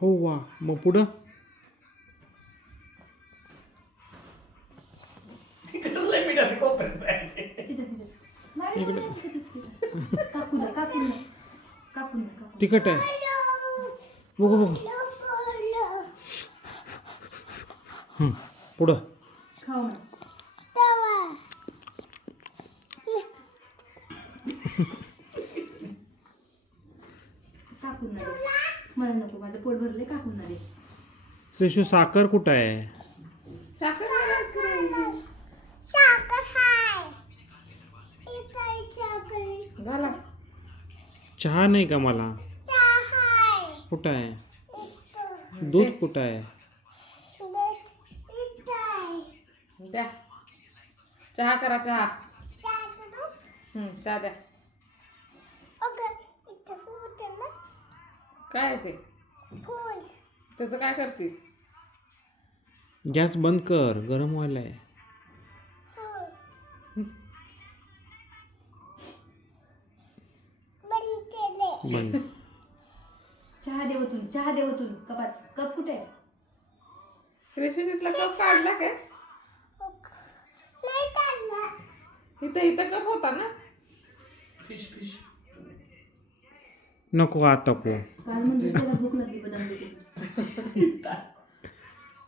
हो वा. मग पुढं तिखट आहे. बघू बघू. पुढं मला नको, माझं पोट भरले. काकून दे. श्रेशू साखर कुठं आहे? साखर घाला. चहा नाही का मला? कुठं आहे? दूध कुठं आहे? द्या चहा करा. चहा चहा द्या. काय आहे ते? त्याचं काय करतीस? गॅस बंद कर, गरम व्हायला आहे. बंद. चहा देवतून, चहा देवतून. कपात कप कुठे आहे? श्रेषू तिथला कप काढला काय? इथं कप होता ना. नको आता को. काल म्हणजे त्याला भूक लागली बदाम देते.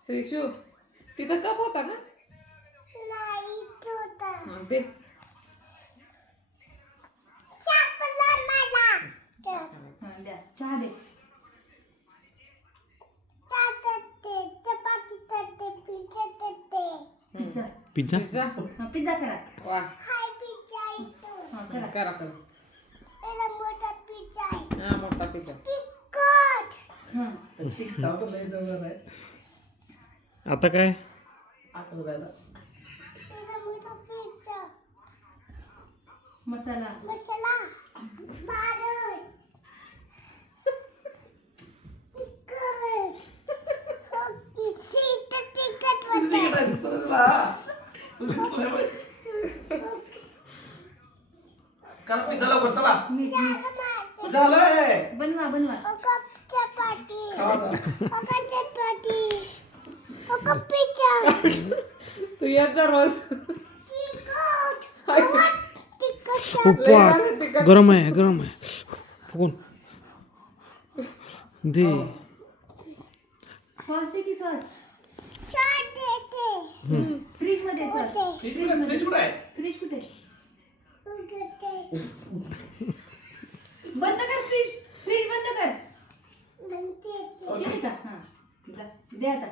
श्रेषू तिथं कप होता ना. हा, दे. हा, द्या चहा दे. Pizza pizza pizza. हा, पिझ्झा करा. वा. हा, करा करा. हा, मोठा पिझ्झा. हा. आता काय? मसाला. मीठ बनवा बनवा. तू येत जा रोज. उप्पा गरम आहे, गरम आहे. फुकून दे. सॉस दे की सॉस. फ्रीज मध्ये सॉस. फ्रीज कुठे? बंद कर फ्रीज. फ्रीज बंद कर. येते का? हा जा. दे आता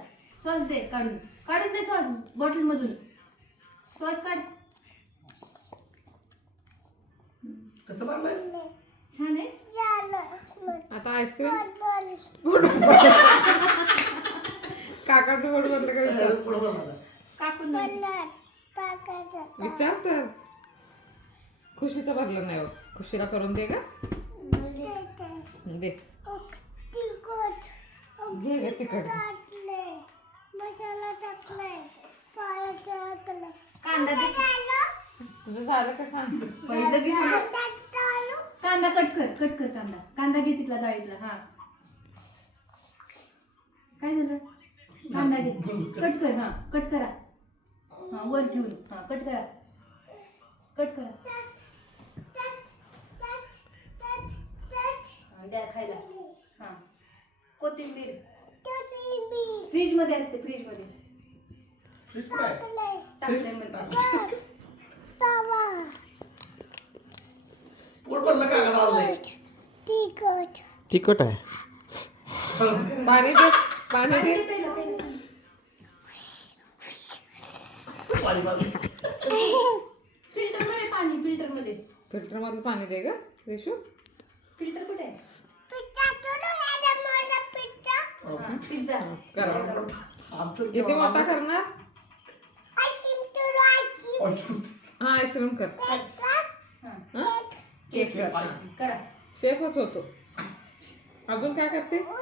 सॉस. दे काढून. काढून दे सॉस बॉटल मधून. सॉस काढ. छान आहे. आता आईस्क्रीम. काकाचं पोट भरलं का विचार. काकून विचार तर. खुशीचं भरलं नाही. खुशीला करून दे का. दे. घे ग तिखट. कांदा दे. तुझं झालं का सांग. पहिलं घे. कांदा कट कर. कट कर कांदा. कांदा घे तिथला जाळीतला. हा काय झालं. कांदा घे. कट कर. हा कट करा. हा वर ठेवून. हा कट करा. कट करा. द्या खायला. हा कोथिंबीर. फ्रीज मध्ये असते. फ्रीज मध्ये टाकलंय मध्ये. तिखट आहे. पाणी दे. पाणी दे. फिल्टर मध्ये पाणी. फिल्टर मध्ये. फिल्टर मध्ये पाणी दे ग रेशू. फिल्टर कुठे आहे? पिझ्झा करा. किती मोठा करणार? हा आईस्क्रीम कर. केक कर. करा. शेफच होतो. अजून काय करते?